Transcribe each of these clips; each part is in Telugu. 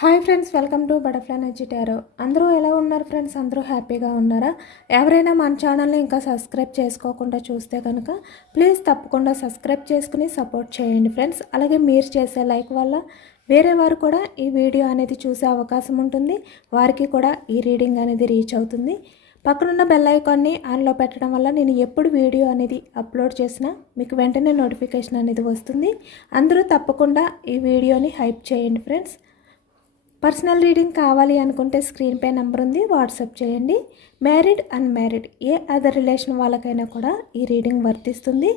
Hi friends, welcome to butterfly energy tarot. అందరూ ఎలా ఉన్నారు ఫ్రెండ్స్? అందరూ హ్యాపీగా ఉన్నారా? ఎవరైనా మన ఛానల్ని ఇంకా సబ్స్క్రైబ్ చేసుకోకుండా చూస్తే కనుక ప్లీజ్ తప్పకుండా సబ్స్క్రైబ్ చేసుకుని సపోర్ట్ చేయండి ఫ్రెండ్స్. అలాగే మీరు చేసే లైక్ వల్ల వేరే వారు కూడా ఈ వీడియో అనేది చూసే అవకాశం ఉంటుంది. వారికి కూడా ఈ రీడింగ్ అనేది రీచ్ అవుతుంది. పక్కనున్న బెల్ ఐకాన్ని ఆన్లో పెట్టడం వల్ల నేను ఎప్పుడు వీడియో అనేది అప్లోడ్ చేసినా మీకు వెంటనే నోటిఫికేషన్ అనేది వస్తుంది. అందరూ తప్పకుండా ఈ వీడియోని హైప్ చేయండి ఫ్రెండ్స్. పర్సనల్ రీడింగ్ కావాలి అనుకుంటే స్క్రీన్పై నెంబర్ ఉంది, వాట్సాప్ చేయండి. మ్యారీడ్ అన్మ్యారీడ్ ఏ అదర్ రిలేషన్ వాళ్ళకైనా కూడా ఈ రీడింగ్ వర్తిస్తుంది.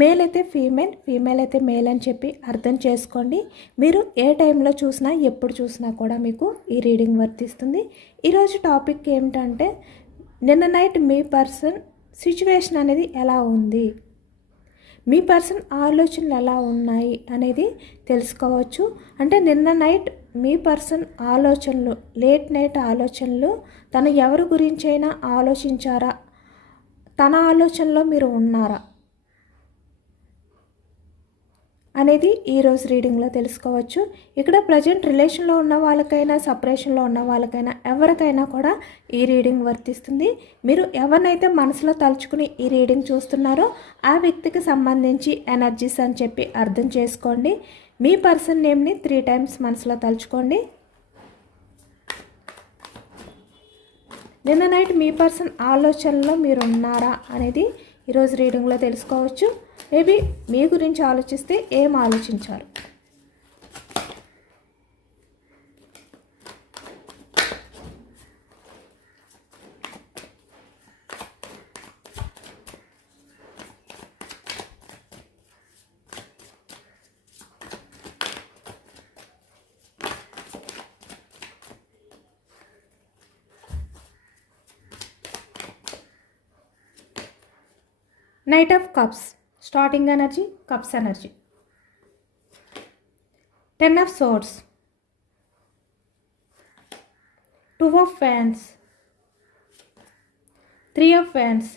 మేల్ అయితే ఫీమేల్, ఫీమేల్ అయితే మేల్ అని చెప్పి అర్థం చేసుకోండి. మీరు ఏ టైంలో చూసినా ఎప్పుడు చూసినా కూడా మీకు ఈ రీడింగ్ వర్తిస్తుంది. ఈరోజు టాపిక్ ఏమిటంటే నిన్న నైట్ మీ పర్సన్ సిచ్యువేషన్ అనేది ఎలా ఉంది, మీ పర్సన్ ఆలోచనలు ఎలా ఉన్నాయి అనేది తెలుసుకోవచ్చు. అంటే నిన్న నైట్ మీ పర్సన్ ఆలోచనలు, లేట్ నైట్ ఆలోచనలు, తను ఎవరి గురించైనా ఆలోచించారా, తన ఆలోచనలో మీరు ఉన్నారా అనేది ఈరోజు రీడింగ్లో తెలుసుకోవచ్చు. ఇక్కడ ప్రజెంట్ రిలేషన్లో ఉన్న వాళ్ళకైనా సపరేషన్లో ఉన్న వాళ్ళకైనా ఎవరికైనా కూడా ఈ రీడింగ్ వర్తిస్తుంది. మీరు ఎవరినైతే మనసులో తలుచుకుని ఈ రీడింగ్ చూస్తున్నారో ఆ వ్యక్తికి సంబంధించి ఎనర్జీస్ అని చెప్పి అర్థం చేసుకోండి. మీ పర్సన్ నేమ్ని 3 times మనసులో తలుచుకోండి. నిన్న నైట్ మీ పర్సన్ ఆలోచనలో మీరు ఉన్నారా అనేది ఈరోజు రీడింగ్లో తెలుసుకోవచ్చు. మేబీ మీ గురించి ఆలోచిస్తే ఏం ఆలోచించారు? Knight of Cups, starting energy, Cups energy. 10 of Swords, 2 of Wands, 3 of Wands.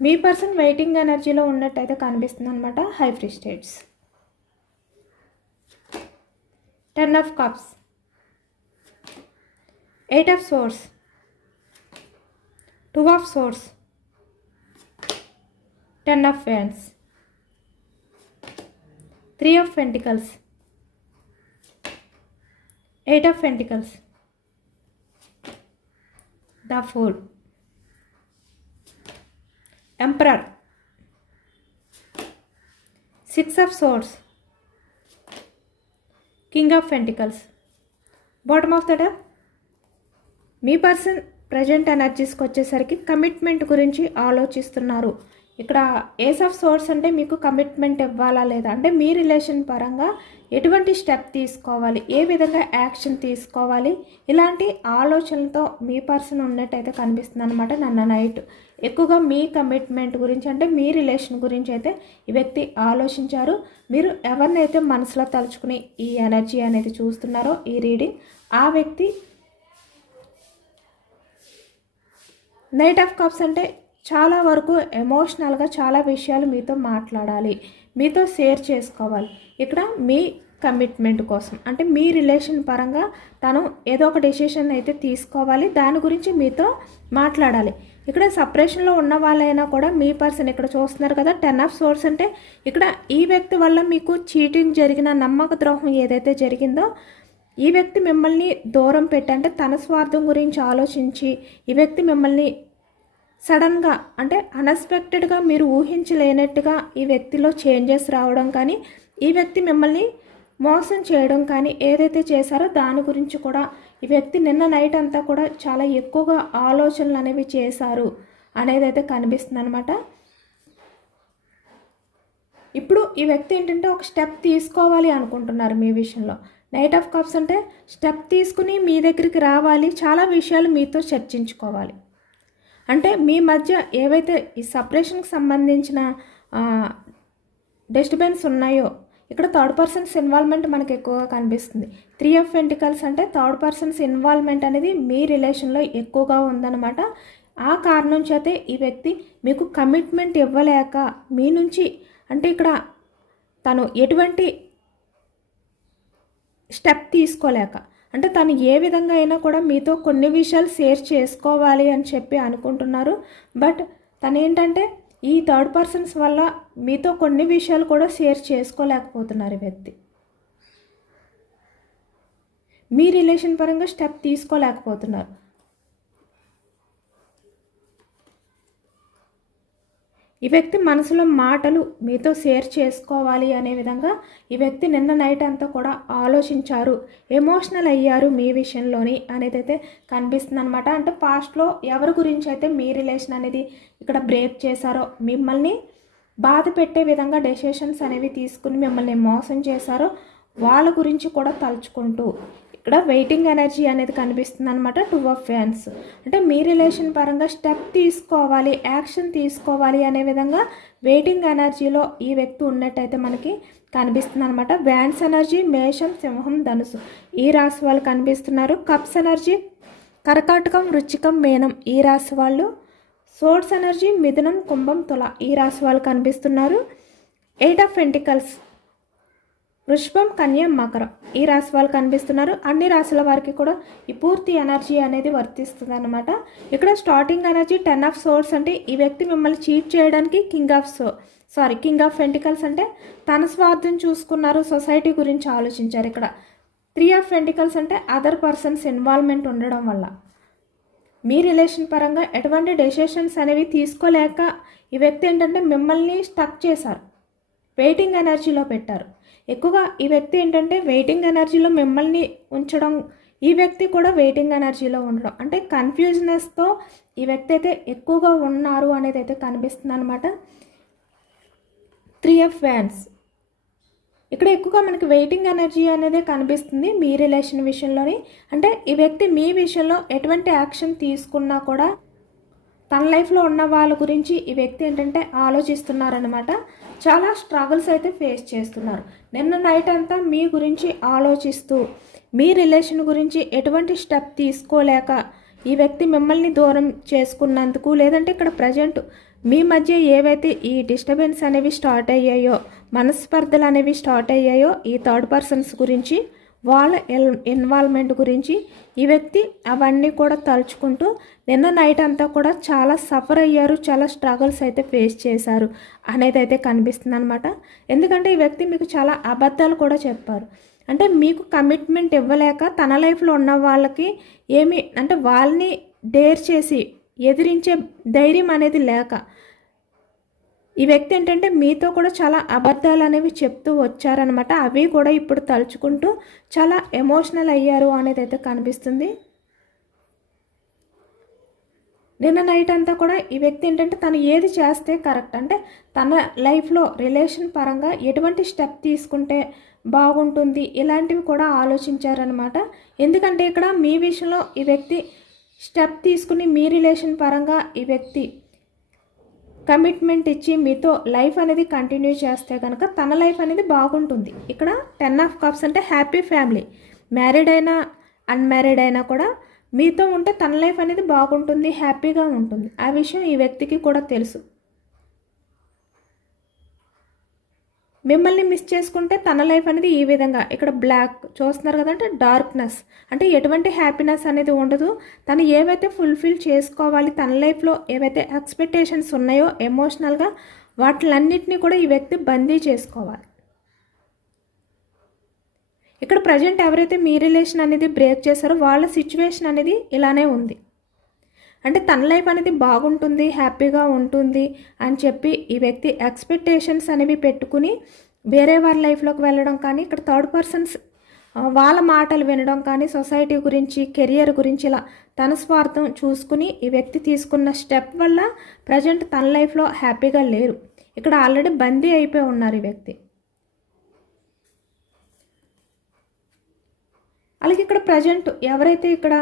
మీ పర్సన్ వెయిటింగ్ ఎనర్జీలో ఉన్నట్టయితే కనిపిస్తుంది అనమాట. High free states. 10 of Cups, 8 of Swords, 2 of Swords, 10 of Wands, 3 of Pentacles, 8 of Pentacles, the Fool, Emperor, 6 of Swords, King of Pentacles. Bottom of the deck, మీ పర్సన్ ప్రజెంట్ ఎనర్జీస్కి వచ్చేసరికి కమిట్మెంట్ గురించి ఆలోచిస్తున్నారు. ఇక్కడ ఏస్ ఆఫ్ సోర్స్ అంటే మీకు కమిట్మెంట్ ఇవ్వాలా లేదా, అంటే మీ రిలేషన్ పరంగా ఎటువంటి స్టెప్ తీసుకోవాలి, ఏ విధంగా యాక్షన్ తీసుకోవాలి, ఇలాంటి ఆలోచనలతో మీ పర్సన్ ఉన్నట్టయితే కనిపిస్తుంది అనమాట. నిన్న నైట్ ఎక్కువగా మీ కమిట్మెంట్ గురించి, అంటే మీ రిలేషన్ గురించి అయితే ఈ వ్యక్తి ఆలోచించారు. మీరు ఎవరినైతే మనసులో తలుచుకుని ఈ ఎనర్జీ అనేది చూస్తున్నారో ఈ రీడింగ్, ఆ వ్యక్తి నైట్ ఆఫ్ కప్స్ అంటే చాలా వరకు ఎమోషనల్గా చాలా విషయాలు మీతో మాట్లాడాలి, మీతో షేర్ చేసుకోవాలి. ఇక్కడ మీ కమిట్మెంట్ కోసం, అంటే మీ రిలేషన్ పరంగా తను ఏదో ఒక డెసిషన్ అయితే తీసుకోవాలి, దాని గురించి మీతో మాట్లాడాలి. ఇక్కడ సపరేషన్లో ఉన్న వాళ్ళైనా కూడా మీ పర్సన్ ఇక్కడ చూస్తున్నారు కదా. 10 of Swords అంటే ఇక్కడ ఈ వ్యక్తి వల్ల మీకు చీటింగ్ జరిగిన, నమ్మక ద్రోహం ఏదైతే జరిగిందో ఈ వ్యక్తి మిమ్మల్ని దూరం పెట్టి, అంటే తన స్వార్థం గురించి ఆలోచించి ఈ వ్యక్తి మిమ్మల్ని సడన్గా, అంటే అన్ఎక్స్పెక్టెడ్గా, మీరు ఊహించలేనట్టుగా ఈ వ్యక్తిలో చేంజెస్ రావడం కానీ, ఈ వ్యక్తి మిమ్మల్ని మోసం చేయడం కానీ ఏదైతే చేశారో దాని గురించి కూడా ఈ వ్యక్తి నిన్న నైట్ అంతా కూడా చాలా ఎక్కువగా ఆలోచనలు అనేవి చేశారు అనేది అయితే కనిపిస్తుంది అనమాట. ఇప్పుడు ఈ వ్యక్తి ఏంటంటే ఒక స్టెప్ తీసుకోవాలి అనుకుంటున్నారు మీ విషయంలో. నైట్ ఆఫ్ కప్స్ అంటే స్టెప్ తీసుకుని మీ దగ్గరికి రావాలి, చాలా విషయాలు మీతో చర్చించుకోవాలి. అంటే మీ మధ్య ఏవైతే ఈ సపరేషన్కి సంబంధించిన డిస్టర్బెన్స్ ఉన్నాయో, ఇక్కడ థర్డ్ పర్సన్స్ ఇన్వాల్వ్మెంట్ మనకు ఎక్కువగా కనిపిస్తుంది. 3 of Pentacles అంటే థర్డ్ పర్సన్స్ ఇన్వాల్వ్మెంట్ అనేది మీ రిలేషన్లో ఎక్కువగా ఉందన్నమాట. ఆ కారణం చేతే ఈ వ్యక్తి మీకు కమిట్మెంట్ ఇవ్వలేక మీ నుంచి, అంటే ఇక్కడ తను ఎటువంటి స్టెప్ తీసుకోలేక, అంటే తను ఏ విధంగా అయినా కూడా మీతో కొన్ని విషయాలు షేర్ చేసుకోవాలి అని చెప్పి అనుకుంటున్నారు. బట్ తను ఏంటంటే ఈ థర్డ్ పర్సన్స్ వల్ల మీతో కొన్ని విషయాలు కూడా షేర్ చేసుకోలేకపోతున్నారు ఈ వ్యక్తి. మీ రిలేషన్ పరంగా స్టెప్ తీసుకోలేకపోతున్నారు. ఈ వ్యక్తి మనసులో మాటలు మీతో షేర్ చేసుకోవాలి అనే విధంగా ఈ వ్యక్తి నిన్న నైట్ అంతా కూడా ఆలోచించారు, ఎమోషనల్ అయ్యారు మీ విషయంలోని అనేది అయితే కనిపిస్తుంది అనమాట. అంటే పాస్ట్లో ఎవరి గురించి అయితే మీ రిలేషన్ అనేది ఇక్కడ బ్రేక్ చేశారో, మిమ్మల్ని బాధ పెట్టే విధంగా డెసిషన్స్ అనేవి తీసుకుని మిమ్మల్ని మోసం చేశారో వాళ్ళ గురించి కూడా తలుచుకుంటూ ఇక్కడ వెయిటింగ్ ఎనర్జీ అనేది కనిపిస్తుంది అనమాట. 2 ఆఫ్ వ్యాండ్స్ అంటే మీ రిలేషన్ పరంగా స్టెప్ తీసుకోవాలి, యాక్షన్ తీసుకోవాలి అనే విధంగా వెయిటింగ్ ఎనర్జీలో ఈ వ్యక్తి ఉన్నట్టయితే మనకి కనిపిస్తుంది అనమాట. వ్యాండ్స్ ఎనర్జీ మేషం, సింహం, ధనుసు ఈ రాశి వాళ్ళు కనిపిస్తున్నారు. కప్స్ ఎనర్జీ కర్కాటకం, వృశ్చికం, మీనం ఈ రాశి వాళ్ళు. సోర్స్ ఎనర్జీ మిథునం, కుంభం, తుల ఈ రాశి వాళ్ళు కనిపిస్తున్నారు. 8 ఆఫ్ పెంటికల్స్ వృషభం, కన్య, మకరం ఈ రాశి వాళ్ళు కనిపిస్తున్నారు. అన్ని రాశుల వారికి కూడా ఈ పూర్తి ఎనర్జీ అనేది వర్తిస్తుంది అనమాట. ఇక్కడ స్టార్టింగ్ ఎనర్జీ 10 ఆఫ్ సోర్స్ అంటే ఈ వ్యక్తి మిమ్మల్ని చీట్ చేయడానికి కింగ్ ఆఫ్ పెంటికల్స్ అంటే తన స్వార్థం చూసుకున్నారు, సొసైటీ గురించి ఆలోచించారు. ఇక్కడ 3 ఆఫ్ పెంటికల్స్ అంటే అదర్ పర్సన్స్ ఇన్వాల్వ్మెంట్ ఉండడం వల్ల మీ రిలేషన్ పరంగా ఎటువంటి డెసిషన్స్ అనేవి తీసుకోలేక ఈ వ్యక్తి ఏంటంటే మిమ్మల్ని స్టక్ చేశారు, వెయిటింగ్ ఎనర్జీలో పెట్టారు. ఎక్కువగా ఈ వ్యక్తి ఏంటంటే వెయిటింగ్ ఎనర్జీలో మిమ్మల్ని ఉంచడం, ఈ వ్యక్తి కూడా వెయిటింగ్ ఎనర్జీలో ఉండడం, అంటే కన్ఫ్యూజనెస్తో ఈ వ్యక్తి అయితే ఎక్కువగా ఉన్నారు అనేది అయితే కనిపిస్తుంది అనమాట. 3 ఆఫ్ వ్యాండ్స్ ఇక్కడ ఎక్కువగా మనకి వెయిటింగ్ ఎనర్జీ అనేది కనిపిస్తుంది మీ రిలేషన్ విషయంలోని. అంటే ఈ వ్యక్తి మీ విషయంలో ఎటువంటి యాక్షన్ తీసుకున్నా కూడా తన లైఫ్లో ఉన్న వాళ్ళ గురించి ఈ వ్యక్తి ఏంటంటే ఆలోచిస్తున్నారనమాట. చాలా స్ట్రగుల్స్ అయితే ఫేస్ చేస్తున్నారు. నిన్న నైట్ అంతా మీ గురించి ఆలోచిస్తూ మీ రిలేషన్ గురించి ఎటువంటి స్టెప్ తీసుకోలేక ఈ వ్యక్తి మిమ్మల్ని దూరం చేసుకున్నందుకు, లేదంటే ఇక్కడ ప్రజెంట్ మీ మధ్య ఏవైతే ఈ డిస్టర్బెన్స్ అనేవి స్టార్ట్ అయ్యాయో, మనస్పర్ధలు అనేవి స్టార్ట్ అయ్యాయో ఈ థర్డ్ పర్సన్స్ గురించి, వాళ్ళ ఇన్వాల్వ్మెంట్ గురించి ఈ వ్యక్తి అవన్నీ కూడా తలుచుకుంటూ నిన్న నైట్ అంతా కూడా చాలా సఫర్ అయ్యారు, చాలా స్ట్రగుల్స్ అయితే ఫేస్ చేశారు అనేది అయితే కనిపిస్తుంది అనమాట. ఎందుకంటే ఈ వ్యక్తి మీకు చాలా అబద్ధాలు కూడా చెప్పారు. అంటే మీకు కమిట్మెంట్ ఇవ్వలేక తన లైఫ్లో ఉన్న వాళ్ళకి ఏమి అంటే వాళ్ళని డేర్ చేసి ఎదిరించే ధైర్యం అనేది లేక ఈ వ్యక్తి ఏంటంటే మీతో కూడా చాలా అబద్ధాలు అనేవి చెప్తూ వచ్చారనమాట. అవి కూడా ఇప్పుడు తలుచుకుంటూ చాలా ఎమోషనల్ అయ్యారు అనేది అయితే కనిపిస్తుంది. నిన్న నైట్ అంతా కూడా ఈ వ్యక్తి ఏంటంటే తను ఏది చేస్తే కరెక్ట్, అంటే తన లైఫ్లో రిలేషన్ పరంగా ఎటువంటి స్టెప్ తీసుకుంటే బాగుంటుంది ఇలాంటివి కూడా ఆలోచించారనమాట. ఎందుకంటే ఇక్కడ మీ విషయంలో ఈ వ్యక్తి స్టెప్ తీసుకుని మీ రిలేషన్ పరంగా ఈ వ్యక్తి కమిట్మెంట్ ఇచ్చి మీతో లైఫ్ అనేది కంటిన్యూ చేస్తే కనుక తన లైఫ్ అనేది బాగుంటుంది. ఇక్కడ 10 ఆఫ్ కప్స్ అంటే హ్యాపీ ఫ్యామిలీ, మ్యారీడ్ అయినా అన్మ్యారీడ్ అయినా కూడా మీతో ఉంటే తన లైఫ్ అనేది బాగుంటుంది, హ్యాపీగా ఉంటుంది. ఆ విషయం ఈ వ్యక్తికి కూడా తెలుసు. మిమ్మల్ని మిస్ చేసుకుంటే తన లైఫ్ అనేది ఈ విధంగా ఇక్కడ బ్లాక్ చూస్తున్నారు కదా, అంటే డార్క్నెస్, అంటే ఎటువంటి హ్యాపీనెస్ అనేది ఉండదు. తను ఏవైతే ఫుల్ఫిల్ చేసుకోవాలి, తన లైఫ్లో ఏవైతే ఎక్స్పెక్టేషన్స్ ఉన్నాయో ఎమోషనల్గా వాటిలన్నింటినీ కూడా ఈ వ్యక్తి బందీ చేసుకోవాలి. ఇక్కడ ప్రజెంట్ ఎవరైతే మీ రిలేషన్ అనేది బ్రేక్ చేశారో వాళ్ళ సిచ్యువేషన్ అనేది ఇలానే ఉంది. అంటే తన లైఫ్ అనేది బాగుంటుంది, హ్యాపీగా ఉంటుంది అని చెప్పి ఈ వ్యక్తి ఎక్స్పెక్టేషన్స్ అనేవి పెట్టుకుని వేరే వారి లైఫ్లోకి వెళ్ళడం కానీ, ఇక్కడ థర్డ్ పర్సన్స్ వాళ్ళ మాటలు వినడం కానీ, సొసైటీ గురించి, కెరియర్ గురించి ఇలా తన స్వార్థం చూసుకుని ఈ వ్యక్తి తీసుకున్న స్టెప్ వల్ల ప్రజెంట్ తన లైఫ్లో హ్యాపీగా లేరు. ఇక్కడ ఆల్రెడీ బందీ అయిపోయి ఉన్నారు ఈ వ్యక్తి. అలాగే ఇక్కడ ప్రజెంట్ ఎవరైతే ఇక్కడ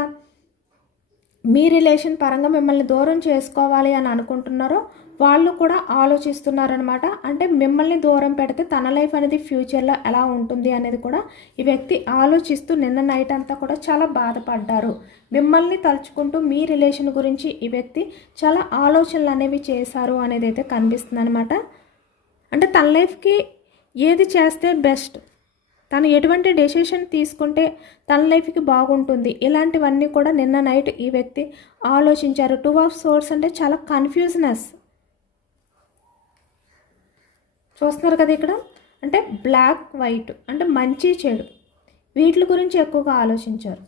మీ రిలేషన్ పరంగా మిమ్మల్ని దూరం చేసుకోవాలి అని అనుకుంటున్నారో వాళ్ళు కూడా ఆలోచిస్తున్నారనమాట. అంటే మిమ్మల్ని దూరం పెడితే తన లైఫ్ అనేది ఫ్యూచర్లో ఎలా ఉంటుంది అనేది కూడా ఈ వ్యక్తి ఆలోచిస్తూ నిన్న నైట్ అంతా కూడా చాలా బాధపడ్డారు. మిమ్మల్ని తలుచుకుంటూ మీ రిలేషన్ గురించి ఈ వ్యక్తి చాలా ఆలోచనలు అనేవి చేశారు అనేది అయితే కనిపిస్తుంది అనమాట. అంటే తన లైఫ్కి ఏది చేస్తే బెస్ట్, తను ఎటువంటి డెసిషన్ తీసుకుంటే తన లైఫ్కి బాగుంటుంది, ఇలాంటివన్నీ కూడా నిన్న నైట్ ఈ వ్యక్తి ఆలోచించారు. 2 ఆఫ్ సోర్స్ అంటే చాలా కన్ఫ్యూజనెస్ చూస్తున్నారు కదా ఇక్కడ. అంటే బ్లాక్ వైట్ అంటే మంచి చెడు వీటి గురించి ఎక్కువగా ఆలోచించారు.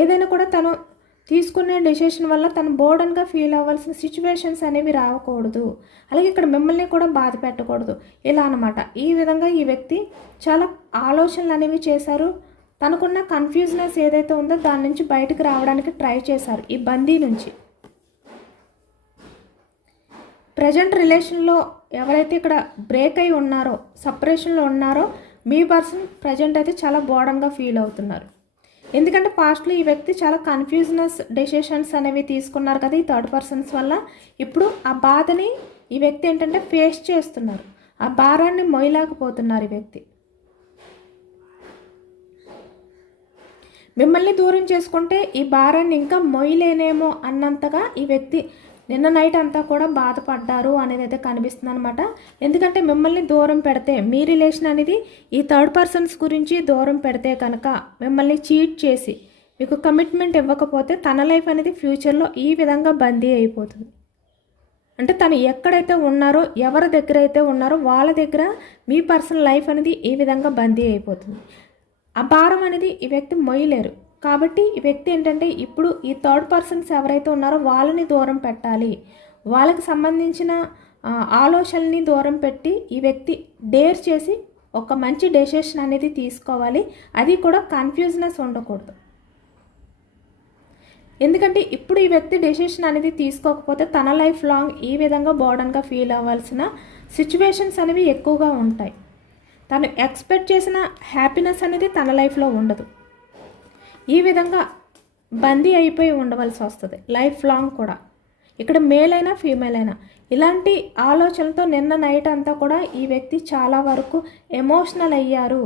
ఏదైనా కూడా తను తీసుకునే డెసిషన్ వల్ల తను బోర్డన్గా ఫీల్ అవ్వాల్సిన సిచ్యువేషన్స్ అనేవి రాకూడదు, అలాగే ఇక్కడ మిమ్మల్ని కూడా బాధ పెట్టకూడదు, ఇలా అనమాట. ఈ విధంగా ఈ వ్యక్తి చాలా ఆలోచనలు అనేవి చేశారు. తనకున్న కన్ఫ్యూజనెస్ ఏదైతే ఉందో దాని నుంచి బయటకు రావడానికి ట్రై చేశారు, ఈ బందీ నుంచి. ప్రజెంట్ రిలేషన్లో ఎవరైతే ఇక్కడ బ్రేక్ అయి ఉన్నారో, సపరేషన్లో ఉన్నారో, మీ పర్సన్ ప్రజెంట్ అయితే చాలా బోర్డన్గా ఫీల్ అవుతున్నారు. ఎందుకంటే పాస్ట్లో ఈ వ్యక్తి చాలా కన్ఫ్యూజనెస్ డెసిషన్స్ అనేవి తీసుకున్నారు కదా ఈ థర్డ్ పర్సన్స్ వల్ల. ఇప్పుడు ఆ బాధని ఈ వ్యక్తి ఏంటంటే ఫేస్ చేస్తున్నారు, ఆ భారాన్ని మొయ్యలేకపోతున్నారు ఈ వ్యక్తి. మిమ్మల్ని దూరం చేసుకుంటే ఈ భారాన్ని ఇంకా మొయ్యలేనేమో అన్నంతగా ఈ వ్యక్తి నిన్న నైట్ అంతా కూడా బాధపడ్డారు అనేది అయితే కనిపిస్తుంది అనమాట. ఎందుకంటే మిమ్మల్ని దూరం పెడితే, మీ రిలేషన్ అనేది ఈ థర్డ్ పర్సన్స్ గురించి దూరం పెడితే కనుక, మిమ్మల్ని చీట్ చేసి మీకు కమిట్మెంట్ ఇవ్వకపోతే తన లైఫ్ అనేది ఫ్యూచర్లో ఈ విధంగా బందీ అయిపోతుంది. అంటే తను ఎక్కడైతే ఉన్నారో, ఎవరి దగ్గర అయితే ఉన్నారో వాళ్ళ దగ్గర మీ పర్సనల్ లైఫ్ అనేది ఈ విధంగా బందీ అయిపోతుంది. ఆ భారం అనేది ఈ వ్యక్తి మొయ్యలేరు. కాబట్టి ఈ వ్యక్తి ఏంటంటే ఇప్పుడు ఈ థర్డ్ పర్సన్స్ ఎవరైతే ఉన్నారో వాళ్ళని దూరం పెట్టాలి, వాళ్ళకి సంబంధించిన ఆలోచనల్ని దూరం పెట్టి ఈ వ్యక్తి డేర్ చేసి ఒక మంచి డెసిషన్ అనేది తీసుకోవాలి. అది కూడా కన్ఫ్యూజనెస్ ఉండకూడదు. ఎందుకంటే ఇప్పుడు ఈ వ్యక్తి డెసిషన్ అనేది తీసుకోకపోతే తన లైఫ్ లాంగ్ ఈ విధంగా బోర్డన్గా ఫీల్ అవ్వాల్సిన సిచ్యువేషన్స్ అనేవి ఎక్కువగా ఉంటాయి. తను ఎక్స్పెక్ట్ చేసిన హ్యాపీనెస్ అనేది తన లైఫ్లో ఉండదు. ఈ విధంగా బందీ అయిపోయి ఉండవలసి వస్తుంది లైఫ్ లాంగ్ కూడా. ఇక్కడ మేల్ అయినా ఫీమేల్ అయినా ఇలాంటి ఆలోచనలతో నిన్న నైట్ అంతా కూడా ఈ వ్యక్తి చాలా వరకు ఎమోషనల్ అయ్యారు.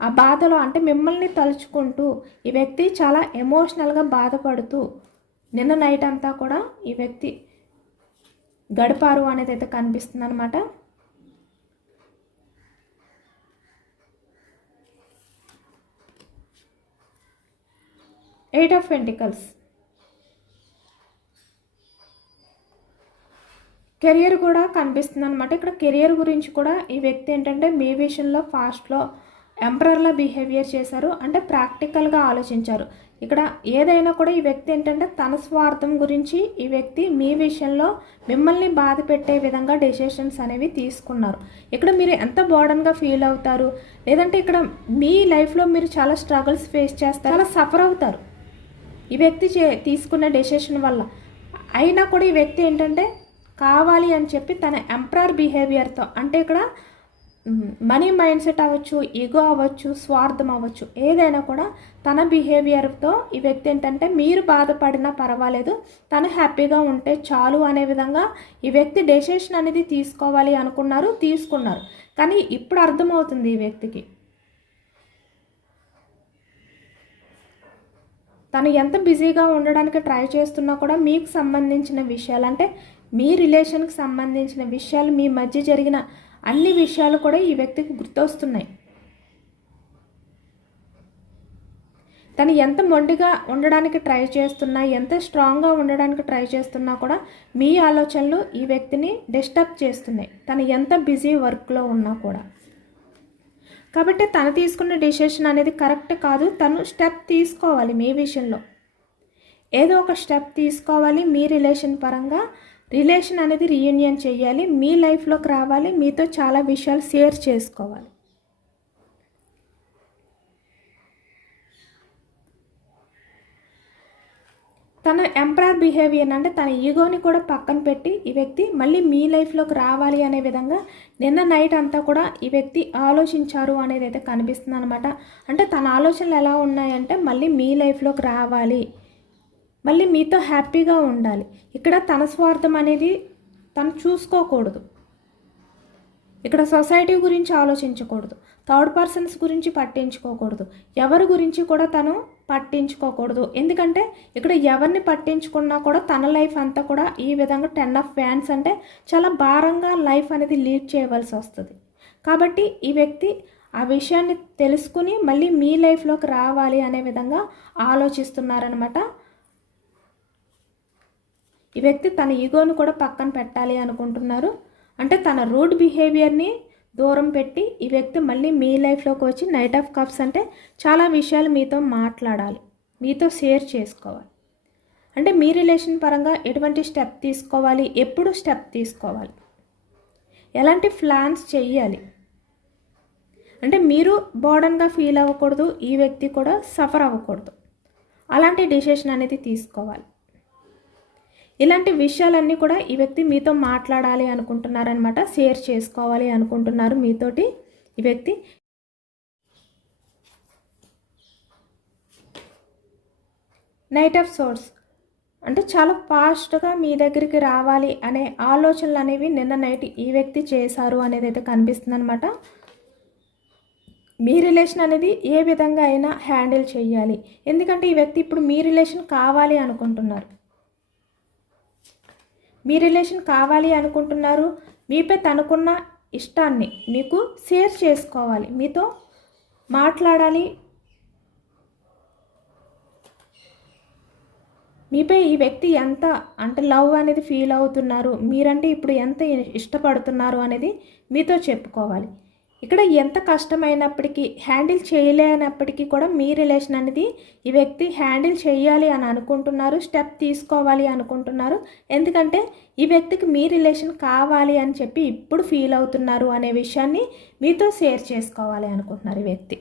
ఆ బాధలో అంటే మిమ్మల్ని తలుచుకుంటూ ఈ వ్యక్తి చాలా ఎమోషనల్గా బాధపడుతూ నిన్న నైట్ అంతా కూడా ఈ వ్యక్తి గడిపారు అనేది అయితే కనిపిస్తుంది అనమాట. Eight of pentacles. కెరియర్ కూడా కనిపిస్తుంది అనమాట. ఇక్కడ కెరియర్ గురించి కూడా ఈ వ్యక్తి ఏంటంటే మీ విషయంలో ఫాస్ట్లో ఎంపరర్లా బిహేవియర్ చేశారు, అంటే ప్రాక్టికల్గా ఆలోచించారు. ఇక్కడ ఏదైనా కూడా ఈ వ్యక్తి ఏంటంటే తన స్వార్థం గురించి ఈ వ్యక్తి మీ విషయంలో మిమ్మల్ని బాధ పెట్టే విధంగా డెసిషన్స్ అనేవి తీసుకున్నారు. ఇక్కడ మీరు ఎంత బోర్డన్గా ఫీల్ అవుతారు, లేదంటే ఇక్కడ మీ లైఫ్లో మీరు చాలా స్ట్రగుల్స్ ఫేస్ చేస్తారు, చాలా సఫర్ అవుతారు ఈ వ్యక్తి తీసుకున్న డెసిషన్ వల్ల. అయినా కూడా ఈ వ్యక్తి ఏంటంటే కావాలి అని చెప్పి తన ఎంపరర్ బిహేవియర్తో, అంటే ఇక్కడ మనీ మైండ్ సెట్ అవ్వచ్చు, ఈగో అవ్వచ్చు, స్వార్థం అవ్వచ్చు, ఏదైనా కూడా తన బిహేవియర్తో ఈ వ్యక్తి ఏంటంటే మీరు బాధపడినా పర్వాలేదు, తను హ్యాపీగా ఉంటే చాలు అనే విధంగా ఈ వ్యక్తి డెసిషన్ అనేది తీసుకోవాలి అనుకున్నారు, తీసుకున్నారు. కానీ ఇప్పుడు అర్థమవుతుంది ఈ వ్యక్తికి తను ఎంత బిజీగా ఉండడానికి ట్రై చేస్తున్నా కూడా మీకు సంబంధించిన విషయాలు, అంటే మీ రిలేషన్కి సంబంధించిన విషయాలు, మీ మధ్య జరిగిన అన్ని విషయాలు కూడా ఈ వ్యక్తికి గుర్తొస్తున్నాయి. తను ఎంత మొండిగా ఉండడానికి ట్రై చేస్తున్నా, ఎంత స్ట్రాంగ్గా ఉండడానికి ట్రై చేస్తున్నా కూడా మీ ఆలోచనలు ఈ వ్యక్తిని డిస్టర్బ్ చేస్తున్నాయి, తను ఎంత బిజీ వర్క్లో ఉన్నా కూడా. కాబట్టి తను తీసుకున్న డెసిషన్ అనేది కరెక్ట్ కాదు. తను స్టెప్ తీసుకోవాలి మీ విషయంలో, ఏదో ఒక స్టెప్ తీసుకోవాలి. మీ రిలేషన్ పరంగా రిలేషన్ అనేది రీయూనియన్ చేయాలి, మీ లైఫ్లోకి రావాలి, మీతో చాలా విషయాలు షేర్ చేసుకోవాలి. తన ఎంపరర్ బిహేవియర్ అంటే తన ఈగోని కూడా పక్కన పెట్టి ఈ వ్యక్తి మళ్ళీ మీ లైఫ్లోకి రావాలి అనే విధంగా నిన్న నైట్ అంతా కూడా ఈ వ్యక్తి ఆలోచించారు అనేది అయితే కనిపిస్తుంది అనమాట. అంటే తన ఆలోచనలు ఎలా ఉన్నాయంటే మళ్ళీ మీ లైఫ్లోకి రావాలి, మళ్ళీ మీతో హ్యాపీగా ఉండాలి. ఇక్కడ తన స్వార్థం అనేది తను చూసుకోకూడదు. ఇక్కడ సొసైటీ గురించి ఆలోచించకూడదు, థర్డ్ పర్సన్స్ గురించి పట్టించుకోకూడదు, ఎవరి గురించి కూడా తను పట్టించుకోకూడదు. ఎందుకంటే ఇక్కడ ఎవరిని పట్టించుకున్నా కూడా తన లైఫ్ అంతా కూడా ఈ విధంగా 10 ఆఫ్ వ్యాండ్స్ అంటే చాలా భారంగా లైఫ్ అనేది లీడ్ చేయవలసి వస్తుంది. కాబట్టి ఈ వ్యక్తి ఆ విషయాన్ని తెలుసుకుని మళ్ళీ మీ లైఫ్లోకి రావాలి అనే విధంగా ఆలోచిస్తున్నారనమాట. ఈ వ్యక్తి తన ఈగోను కూడా పక్కన పెట్టాలి అనుకుంటున్నారు. అంటే తన రూడ్ బిహేవియర్ని దూరం పెట్టి ఈ వ్యక్తి మళ్ళీ మీ లైఫ్లోకి వచ్చి నైట్ ఆఫ్ కప్స్ అంటే చాలా విషయాలు మీతో మాట్లాడాలి, మీతో షేర్ చేసుకోవాలి. అంటే మీ రిలేషన్ పరంగా ఎటువంటి స్టెప్ తీసుకోవాలి, ఎప్పుడు స్టెప్ తీసుకోవాలి, ఎలాంటి ప్లాన్స్ చెయ్యాలి, అంటే మీరు బర్డన్గా ఫీల్ అవ్వకూడదు, ఈ వ్యక్తి కూడా సఫర్ అవ్వకూడదు, అలాంటి డిసిషన్ అనేది తీసుకోవాలి. ఇలాంటి విషయాలన్నీ కూడా ఈ వ్యక్తి మీతో మాట్లాడాలి అనుకుంటున్నారనమాట, షేర్ చేసుకోవాలి అనుకుంటున్నారు మీతోటి ఈ వ్యక్తి. నైట్ ఆఫ్ సోర్స్ అంటే చాలా ఫాస్ట్గా మీ దగ్గరికి రావాలి అనే ఆలోచనలు అనేవి నిన్న నైట్ ఈ వ్యక్తి చేశారు అనేది అయితే కనిపిస్తుంది అనమాట. మీ రిలేషన్ అనేది ఏ విధంగా అయినా హ్యాండిల్ చేయాలి, ఎందుకంటే ఈ వ్యక్తి ఇప్పుడు మీ రిలేషన్ కావాలి అనుకుంటున్నారు, మీ రిలేషన్ కావాలి అనుకుంటున్నారు. మీపై తనకున్న ఇష్టాన్ని మీకు షేర్ చేసుకోవాలి, మీతో మాట్లాడాలి, మీపై ఈ వ్యక్తి ఎంత అంటే లవ్ అనేది ఫీల్ అవుతున్నారు, మీరంటే ఇప్పుడు ఎంత ఇష్టపడుతున్నారు అనేది మీతో చెప్పుకోవాలి. ఇక్కడ ఎంత కష్టమైనప్పటికీ హ్యాండిల్ చేయలేనప్పటికీ కూడా మీ రిలేషన్ అనేది ఈ వ్యక్తి హ్యాండిల్ చేయాలి అని అనుకుంటున్నారు, స్టెప్ తీసుకోవాలి అనుకుంటున్నారు. ఎందుకంటే ఈ వ్యక్తికి మీ రిలేషన్ కావాలి అని చెప్పి ఇప్పుడు ఫీల్ అవుతున్నారు అనే విషయాన్ని మీతో షేర్ చేసుకోవాలి అనుకుంటున్నారు ఈ వ్యక్తి.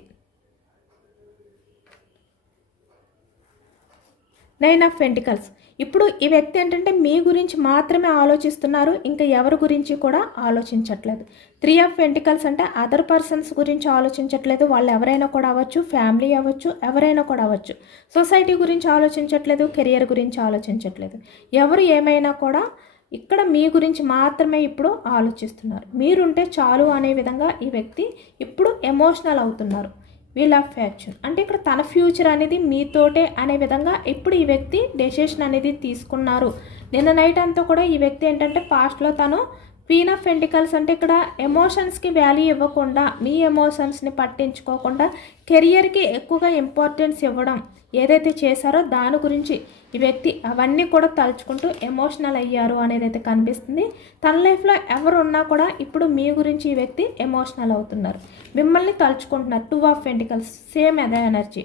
9 ఆఫ్ పెంటికల్స్ ఇప్పుడు ఈ వ్యక్తి ఏంటంటే మీ గురించి మాత్రమే ఆలోచిస్తున్నారు, ఇంకా ఎవరి గురించి కూడా ఆలోచించట్లేదు. 3 ఆఫ్ పెంటికల్స్ అంటే అదర్ పర్సన్స్ గురించి ఆలోచించట్లేదు, వాళ్ళు ఎవరైనా కూడా అవ్వచ్చు, ఫ్యామిలీ అవ్వచ్చు, ఎవరైనా కూడా అవ్వచ్చు. సొసైటీ గురించి ఆలోచించట్లేదు, కెరియర్ గురించి ఆలోచించట్లేదు, ఎవరు ఏమైనా కూడా ఇక్కడ మీ గురించి మాత్రమే ఇప్పుడు ఆలోచిస్తున్నారు. మీరుంటే చాలు అనే విధంగా ఈ వ్యక్తి ఇప్పుడు ఎమోషనల్ అవుతున్నారు. వీల్ ఆఫ్ ఫార్చ్యూన్ అంటే ఇక్కడ తన ఫ్యూచర్ అనేది మీతోటే అనే విధంగా ఇప్పుడు ఈ వ్యక్తి డెసిషన్ అనేది తీసుకున్నారు. నిన్న నైట్ అంతా కూడా ఈ వ్యక్తి ఏంటంటే పాస్ట్లో తను క్వీన్ ఆఫ్ పెంటికల్స్ అంటే ఇక్కడ ఎమోషన్స్కి వాల్యూ ఇవ్వకుండా, మీ ఎమోషన్స్ని పట్టించుకోకుండా కెరియర్కి ఎక్కువగా ఇంపార్టెన్స్ ఇవ్వడం ఏదైతే చేశారో దాని గురించి ఈ వ్యక్తి అవన్నీ కూడా తలుచుకుంటూ ఎమోషనల్ అయ్యారు అనేది అయితే కనిపిస్తుంది. తన లైఫ్లో ఎవరు ఉన్నా కూడా ఇప్పుడు మీ గురించి ఈ వ్యక్తి ఎమోషనల్ అవుతున్నారు, మిమ్మల్ని తలుచుకుంటున్నారు. 2 ఆఫ్ పెంటికల్స్ సేమ్ అదే ఎనర్జీ,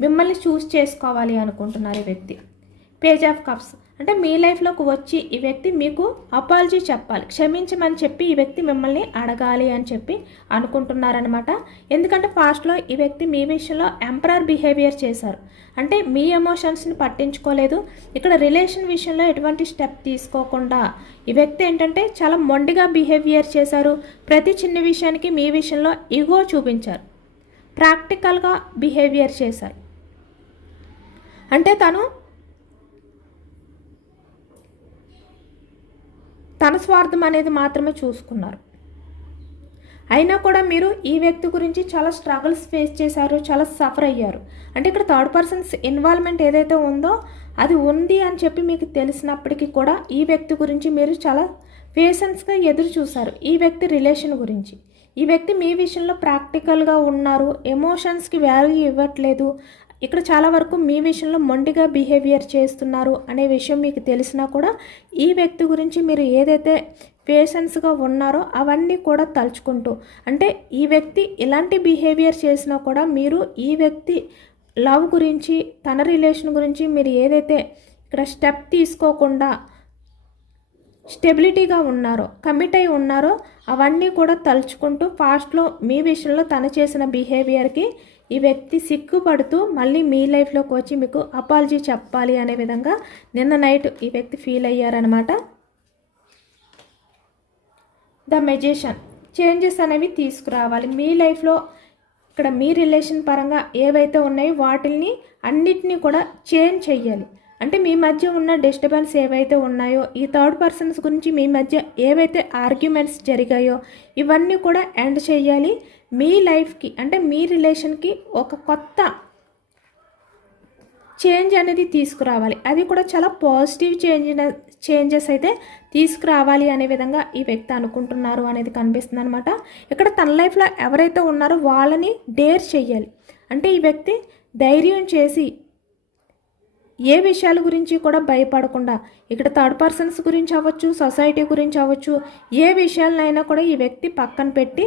మిమ్మల్ని చూస్ చేసుకోవాలి అనుకుంటున్నారు ఈ వ్యక్తి. పేజ్ ఆఫ్ కప్స్ అంటే మీ లైఫ్లోకి వచ్చి ఈ వ్యక్తి మీకు అపాలజీ చెప్పాలి, క్షమించమని చెప్పి ఈ వ్యక్తి మిమ్మల్ని అడగాలి అని చెప్పి అనుకుంటున్నారనమాట. ఎందుకంటే పాస్ట్లో ఈ వ్యక్తి మీ విషయంలో ఎంపరర్ బిహేవియర్ చేశారు, అంటే మీ ఎమోషన్స్ని పట్టించుకోలేదు. ఇక్కడ రిలేషన్ విషయంలో ఎటువంటి స్టెప్ తీసుకోకుండా ఈ వ్యక్తి ఏంటంటే చాలా మొండిగా బిహేవియర్ చేశారు. ప్రతి చిన్న విషయానికి మీ విషయంలో ఈగో చూపించారు, ప్రాక్టికల్గా బిహేవియర్ చేశారు. అంటే తన స్వార్థం అనేది మాత్రమే చూసుకున్నారు. అయినా కూడా మీరు ఈ వ్యక్తి గురించి చాలా స్ట్రగుల్స్ ఫేస్ చేశారు, చాలా సఫర్ అయ్యారు. అంటే ఇక్కడ థర్డ్ పర్సన్స్ ఇన్వాల్వ్మెంట్ ఏదైతే ఉందో అది ఉంది అని చెప్పి మీకు తెలిసినప్పటికీ కూడా ఈ వ్యక్తి గురించి మీరు చాలా పేషెన్స్గా ఎదురు చూశారు. ఈ వ్యక్తి రిలేషన్ గురించి ఈ వ్యక్తి మీ విషయంలో ప్రాక్టికల్గా ఉన్నారు, ఎమోషన్స్కి వాల్యూ ఇవ్వట్లేదు, ఇక్కడ చాలా వరకు మీ విషయంలో మొండిగా బిహేవియర్ చేస్తున్నారు అనే విషయం మీకు తెలిసినా కూడా ఈ వ్యక్తి గురించి మీరు ఏదైతే పేషెన్స్గా ఉన్నారో అవన్నీ కూడా తలుచుకుంటూ, అంటే ఈ వ్యక్తి ఇలాంటి బిహేవియర్ చేసినా కూడా మీరు ఈ వ్యక్తి లవ్ గురించి, తన రిలేషన్ గురించి మీరు ఏదైతే ఇక్కడ స్టెప్ తీసుకోకుండా స్టెబిలిటీగా ఉన్నారో, కమిట్ అయి ఉన్నారో అవన్నీ కూడా తలుచుకుంటూ పాస్ట్లో మీ విషయంలో తను చేసిన బిహేవియర్కి ఈ వ్యక్తి సిగ్గుపడుతూ మళ్ళీ మీ లైఫ్లోకి వచ్చి మీకు అపాలజీ చెప్పాలి అనే విధంగా నిన్న నైట్ ఈ వ్యక్తి ఫీల్ అయ్యారనమాట. ద మెజిషియన్ చేంజెస్ అనేవి తీసుకురావాలి మీ లైఫ్లో. ఇక్కడ మీ రిలేషన్ పరంగా ఏవైతే ఉన్నాయో వాటిని అన్నిటినీ కూడా చేంజ్ చెయ్యాలి. అంటే మీ మధ్య ఉన్న డిస్టర్బెన్స్ ఏవైతే ఉన్నాయో, ఈ థర్డ్ పర్సన్స్ గురించి మీ మధ్య ఏవైతే ఆర్గ్యుమెంట్స్ జరిగాయో ఇవన్నీ కూడా ఎండ్ చేయాలి. మీ లైఫ్కి అంటే మీ రిలేషన్కి ఒక కొత్త చేంజ్ అనేది తీసుకురావాలి. అది కూడా చాలా పాజిటివ్ చేంజెస్ అయితే తీసుకురావాలి అనే విధంగా ఈ వ్యక్తి అనుకుంటున్నారు అనేది కనిపిస్తుంది అనమాట. ఇక్కడ తన లైఫ్లో ఎవరైతే ఉన్నారో వాళ్ళని డేర్ చెయ్యాలి. అంటే ఈ వ్యక్తి ధైర్యం చేసి ఏ విషయాల గురించి కూడా భయపడకుండా, ఇక్కడ థర్డ్ పర్సన్స్ గురించి అవ్వచ్చు, సొసైటీ గురించి అవ్వచ్చు, ఏ విషయాలైనా కూడా ఈ వ్యక్తి పక్కన పెట్టి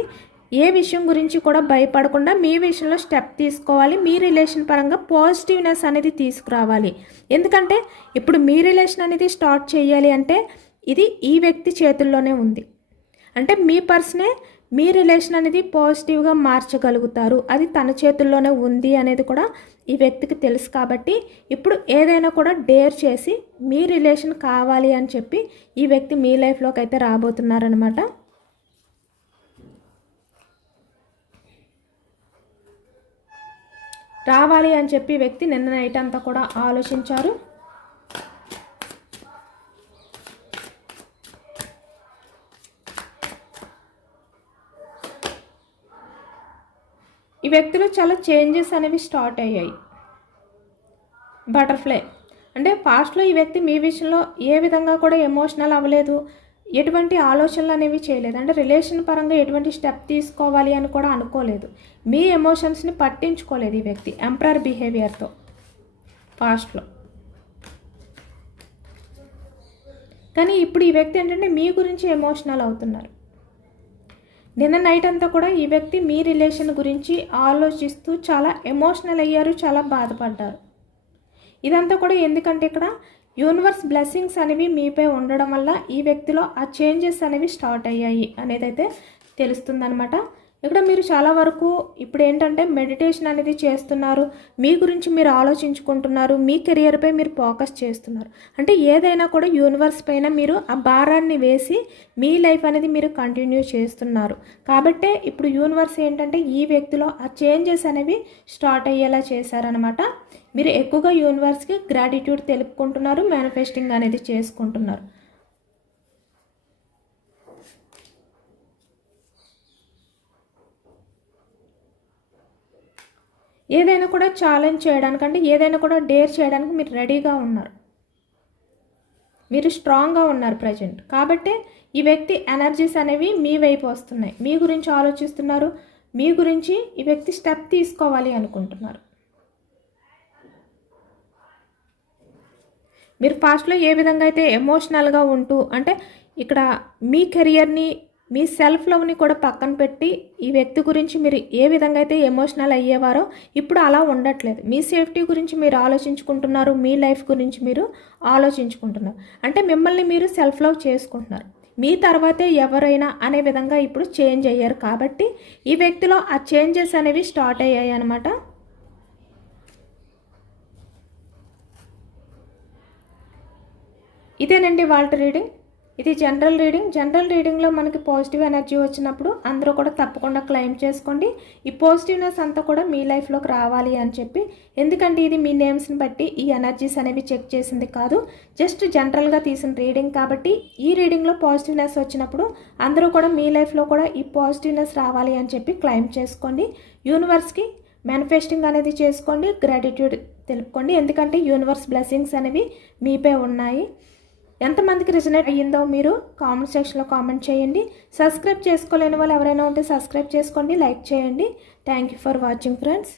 ఏ విషయం గురించి కూడా భయపడకుండా మీ విషయంలో స్టెప్ తీసుకోవాలి. మీ రిలేషన్ పరంగా పాజిటివ్నెస్ అనేది తీసుకురావాలి. ఎందుకంటే ఇప్పుడు మీ రిలేషన్ అనేది స్టార్ట్ చేయాలి అంటే ఇది ఈ వ్యక్తి చేతుల్లోనే ఉంది. అంటే మీ పర్సనే మీ రిలేషన్ అనేది పాజిటివ్గా మార్చగలుగుతారు. అది తన చేతుల్లోనే ఉంది అనేది కూడా ఈ వ్యక్తికి తెలుసు. కాబట్టి ఇప్పుడు ఏదైనా కూడా డేర్ చేసి మీ రిలేషన్ కావాలి అని చెప్పి ఈ వ్యక్తి మీ లైఫ్లోకి అయితే రాబోతున్నారనమాట. రావాలి అని చెప్పి వ్యక్తి నిన్న నైట్ అంతా కూడా ఆలోచించారు. ఈ వ్యక్తిలో చాలా చేంజెస్ అనేవి స్టార్ట్ అయ్యాయి. బటర్ఫ్లై అంటే పాస్ట్లో ఈ వ్యక్తి మీ విషయంలో ఏ విధంగా కూడా ఎమోషనల్ అవ్వలేదు, ఎటువంటి ఆలోచనలు అనేవి చేయలేదు. అంటే రిలేషన్ పరంగా ఎటువంటి స్టెప్ తీసుకోవాలి అని కూడా అనుకోలేదు. మీ ఎమోషన్స్ని పట్టించుకోలేదు ఈ వ్యక్తి ఎంపరర్ బిహేవియర్తో పాస్ట్లో. కానీ ఇప్పుడు ఈ వ్యక్తి ఏంటంటే మీ గురించి ఎమోషనల్ అవుతున్నారు. నిన్న నైట్ అంతా కూడా ఈ వ్యక్తి మీ రిలేషన్ గురించి ఆలోచిస్తూ చాలా ఎమోషనల్ అయ్యారు, చాలా బాధపడ్డారు. ఇదంతా కూడా ఎందుకంటే ఇక్కడ యూనివర్స్ బ్లెస్సింగ్స్ అనేవి మీపై ఉండడం వల్ల ఈ వ్యక్తిలో ఆ చేంజెస్ అనేవి స్టార్ట్ అయ్యాయి అనేది అయితే తెలుస్తుందన్నమాట. ఇక్కడ మీరు చాలా వరకు ఇప్పుడు ఏంటంటే మెడిటేషన్ అనేది చేస్తున్నారు, మీ గురించి మీరు ఆలోచించుకుంటున్నారు, మీ కెరియర్పై మీరు ఫోకస్ చేస్తున్నారు. అంటే ఏదైనా కూడా యూనివర్స్ పైన మీరు ఆ భారాన్ని వేసి మీ లైఫ్ అనేది మీరు కంటిన్యూ చేస్తున్నారు. కాబట్టే ఇప్పుడు యూనివర్స్ ఏంటంటే ఈ వ్యక్తిలో ఆ చేంజెస్ అనేవి స్టార్ట్ అయ్యేలా చేశారనమాట. మీరు ఎక్కువగా యూనివర్స్కి గ్రాటిట్యూడ్ తెలుపుకుంటున్నారు, మేనిఫెస్టింగ్ అనేది చేసుకుంటున్నారు. ఏదైనా కూడా ఛాలెంజ్ చేయడానికి అంటే ఏదైనా కూడా డేర్ చేయడానికి మీరు రెడీగా ఉన్నారు, మీరు స్ట్రాంగ్గా ఉన్నారు ప్రజెంట్. కాబట్టి ఈ వ్యక్తి ఎనర్జీస్ అనేవి మీ వైపు వస్తున్నాయి, మీ గురించి ఆలోచిస్తున్నారు, మీ గురించి ఈ వ్యక్తి స్టెప్ తీసుకోవాలి అనుకుంటున్నారు. మీరు పాస్ట్లో ఏ విధంగా అయితే ఎమోషనల్గా ఉంటూ అంటే ఇక్కడ మీ కెరియర్ని మీ సెల్ఫ్ లవ్ని కూడా పక్కన పెట్టి ఈ వ్యక్తి గురించి మీరు ఏ విధంగా అయితే ఎమోషనల్ అయ్యేవారో ఇప్పుడు అలా ఉండట్లేదు. మీ సేఫ్టీ గురించి మీరు ఆలోచించుకుంటున్నారు, మీ లైఫ్ గురించి మీరు ఆలోచించుకుంటున్నారు. అంటే మిమ్మల్ని మీరు సెల్ఫ్ లవ్ చేసుకుంటున్నారు, మీ తర్వాతే ఎవరైనా అనే విధంగా ఇప్పుడు చేంజ్ అయ్యారు. కాబట్టి ఈ వ్యక్తిలో ఆ చేంజెస్ అనేవి స్టార్ట్ అయ్యాయి అన్నమాట. ఇదేనండి వాళ్ళ రీడింగ్. ఇది జనరల్ రీడింగ్. జనరల్ రీడింగ్లో మనకి పాజిటివ్ ఎనర్జీ వచ్చినప్పుడు అందరూ కూడా తప్పకుండా క్లెయిమ్ చేసుకోండి. ఈ పాజిటివ్నెస్ అంతా కూడా మీ లైఫ్లోకి రావాలి అని చెప్పి. ఎందుకంటే ఇది మీ నేమ్స్ని బట్టి ఈ ఎనర్జీస్ అనేవి చెక్ చేసింది కాదు, జస్ట్ జనరల్గా తీసిన రీడింగ్. కాబట్టి ఈ రీడింగ్లో పాజిటివ్నెస్ వచ్చినప్పుడు అందరూ కూడా మీ లైఫ్లో కూడా ఈ పాజిటివ్నెస్ రావాలి అని చెప్పి క్లెయిమ్ చేసుకోండి. యూనివర్స్కి మేనిఫెస్టింగ్ అనేది చేసుకోండి, గ్రాటిట్యూడ్ తెలుపుకోండి. ఎందుకంటే యూనివర్స్ బ్లెస్సింగ్స్ అనేవి మీపై ఉన్నాయి. ఎంతమందికి రిజనేట్ అయ్యిందో మీరు కామెంట్ సెక్షన్లో కామెంట్ చేయండి. సబ్స్క్రైబ్ చేసుకోలేని వాళ్ళు ఎవరైనా ఉంటే సబ్స్క్రైబ్ చేసుకోండి, లైక్ చేయండి. Thank you for watching friends.